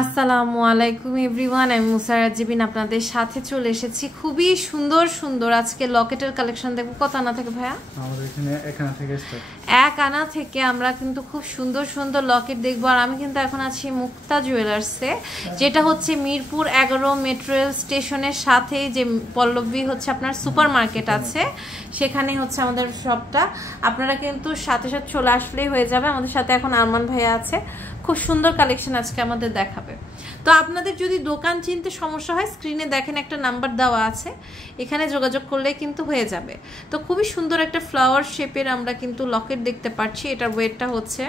আসসালামু আলাইকুম এভরিওয়ান, আমি মুসারাত জিবিন আপনাদের সাথে চলে এসেছি। খুবই সুন্দর সুন্দর আজকে লকেটের কালেকশন দেখবো। কত আনা থেকে ভাইয়া? আমাদের এখানে এক আনা থেকে স্টার্ট। এক আনা থেকে আমরা কিন্তু খুব সুন্দর সুন্দর লকেট দেখবো। আর আমি কিন্তু এখন আছি মুক্তা জুয়েলার্সে, যেটা হচ্ছে মিরপুর 11 মেট্রো রেল স্টেশনের সাথে যে পল্লবী হচ্ছে আপনার সুপার মার্কেট আছে, সেখানে হচ্ছে আমাদের শপটা। আপনারা কিন্তু সাথে সাথে চলে আসলেই হয়ে যাবে। আমাদের সাথে এখন আরমান ভাইয়া আছে, খুব সুন্দর কালেকশন আজকে আমাদের দেখাবে। তো আপনাদের যদি দোকান চিনতে সমস্যা হয়, স্ক্রিনে দেখেন একটা নাম্বার দেওয়া আছে, এখানে যোগাযোগ করলে কিন্তু হয়ে যাবে। তো খুবই সুন্দর একটা ফ্লাওয়ার শেপের আমরা কিন্তু লকেট দেখতে পাচ্ছি। এটার ওয়েটটা হচ্ছে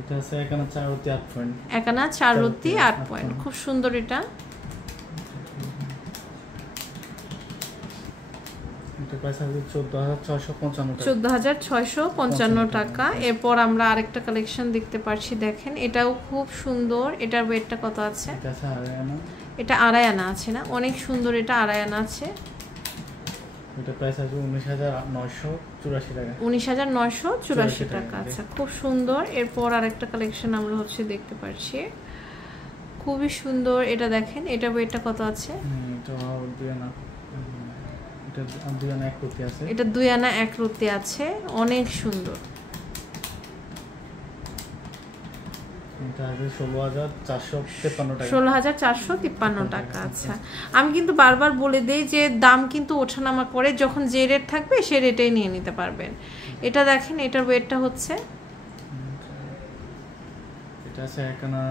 এটা আছে এক আনা 4 রতি 8 পয়েন্ট। এক আনা 4 রতি 8 পয়েন্ট, খুব সুন্দর। এটা প্রাইস আছে 14655 টাকা। 14655 টাকা। এরপর আমরা আরেকটা কালেকশন দেখতে পাচ্ছি, দেখেন এটাও খুব সুন্দর। এটার ওয়েটটা কত আছে? এটা আছে আড়াই আনা। এটা আড়াই আনা আছে না? অনেক সুন্দর, এটা আড়াই আনা আছে। এটা প্রাইস আছে 19984 টাকা। 19984 টাকা। আচ্ছা, খুব সুন্দর। এরপর আরেকটা কালেকশন আমরা হচ্ছে দেখতে পাচ্ছি, খুবই সুন্দর। এটা দেখেন, এটা ওয়েটটা কত আছে? এটা দুই আনা। এটা দুই আনা এক রতি আছে। এটা দুই আনা এক রতি আছে, অনেক সুন্দর। এটা আছে 16453 টাকা। 16453 টাকা। আচ্ছা, আমি কিন্তু বারবার বলে দেই যে দাম কিন্তু ওঠানামা করে, যখন যে রেট থাকবে সে রেটেই নিয়ে নিতে পারবেন। এটা দেখেন, এটার ওয়েটটা হচ্ছে এটা আছে এক আনা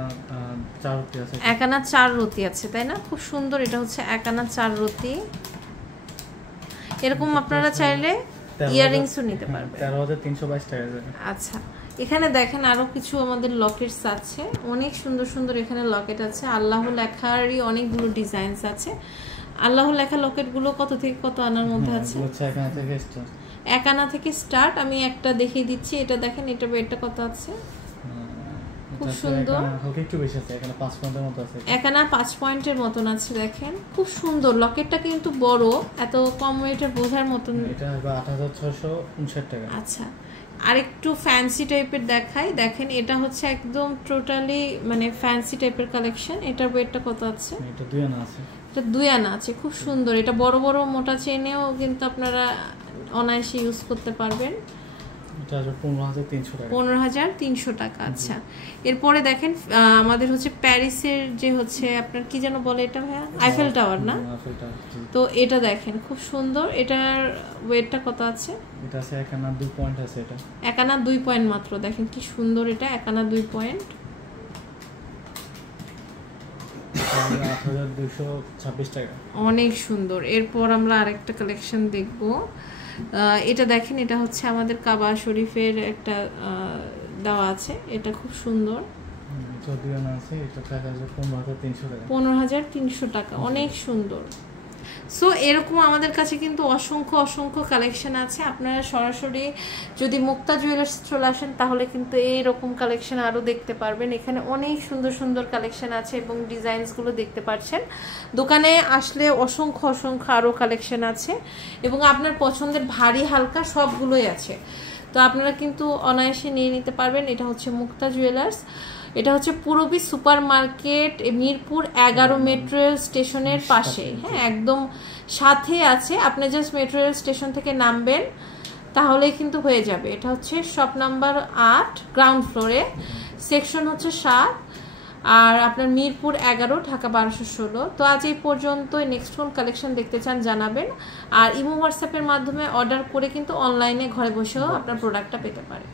4 রতি আছে। এক আনা 4 রতি আছে, তাই না? খুব সুন্দর। এটা হচ্ছে এক আনা 4 রতি। এরকম আপনারা চাইলে ইয়াররিংসও নিতে পারবেন। 13322 টাকা। আচ্ছা, এখানে দেখেন আরো কিছু আমাদের লকেটস আছে, অনেক সুন্দর সুন্দর এখানে লকেট আছে। আল্লাহ লেখারই অনেকগুলো ডিজাইনস আছে। আল্লাহ লেখা লকেটগুলো কত থেকে কত আনার মধ্যে আছে? এক আনা থেকে স্টার্ট। আমি একটা দেখিয়ে দিচ্ছি। এটা দেখেন, এটা ওয়েটটা কত আছে? খুব সুন্দর। একটু বেশি আছে, এখানে 5 পয়েন্টের মতো আছে। এখানে 5 পয়েন্টের মতন আছে। দেখেন খুব সুন্দর লকেটটা, কিন্তু বড়, এত কম ওয়েটের বোঝার মতন। এটা 8659 টাকা। আচ্ছা, আরেকটু ফ্যান্সি টাইপের দেখাই। দেখেন এটা হচ্ছে একদম টোটালি মানে ফ্যান্সি টাইপের কালেকশন। এটার ওয়েটটা কত আছে? এটা দুই আনা আছে। এটা দুই আনা আছে, খুব সুন্দর। এটা বড় বড় মোটা চেনেও কিন্তু আপনারা অনায়াসে ইউজ করতে পারবেন। এটা 15300 টাকা। 15300 টাকা। আচ্ছা, এরপরে দেখেন আমাদের হচ্ছে প্যারিসের যে হচ্ছে আপনার কি যেন বলে এটা ভাইয়া, আইফেল টাওয়ার না? তো এটা দেখেন খুব সুন্দর। এটার ওয়েটটা কত আছে? এটা আছে এক আনা 2 পয়েন্ট আছে। এটা এক আনা 2 পয়েন্ট মাত্র। দেখেন কি সুন্দর, এটা এক আনা 2 পয়েন্ট। 8226 টাকা। অনেক সুন্দর। এরপর আমরা আরেকটা কালেকশন দেখব। এটা দেখেন, এটা হচ্ছে আমাদের কাবা শরীফের একটা দেওয়া আছে। এটা খুব সুন্দর। এটা দুই আনা আছে। এটা প্রাইস আছে 15300 টাকা। 15300 টাকা, অনেক সুন্দর। সো এরকম আমাদের কাছে কিন্তু অসংখ্য অসংখ্য কালেকশন আছে। আপনারা সরাসরি যদি মুক্তা জুয়েলার্স চলে আসেন, তাহলে কিন্তু এইরকম কালেকশন আরও দেখতে পারবেন। এখানে অনেক সুন্দর সুন্দর কালেকশন আছে এবং ডিজাইনসগুলো দেখতে পাচ্ছেন। দোকানে আসলে অসংখ্য অসংখ্য আরও কালেকশন আছে এবং আপনার পছন্দের ভারী হালকা সবগুলোই আছে। তো আপনারা কিন্তু অনায়াসে নিয়ে নিতে পারবেন। এটা হচ্ছে মুক্তা জুয়েলার্স। এটা হচ্ছে Purabi super market, Mirpur 11 metro rail স্টেশনের পাশে। হ্যাঁ, একদম সাথে আছে। আপনি জাস্ট মেট্রো রেল স্টেশন থেকে নামবেন, তাহলেই কিন্তু হয়ে যাবে। এটা হচ্ছে শপ নাম্বার 8, গ্রাউন্ড ফ্লোরে, সেকশন হচ্ছে 7, আর আপনার মিরপুর 11, ঢাকা 1216। তো আজ এই পর্যন্ত। নেক্সট কোন কালেকশন দেখতে চান জানাবেন। আর ইমো হোয়াটসঅ্যাপের মাধ্যমে অর্ডার করে কিন্তু অনলাইনে ঘরে বসেও আপনার প্রোডাক্টটা পেতে পারেন।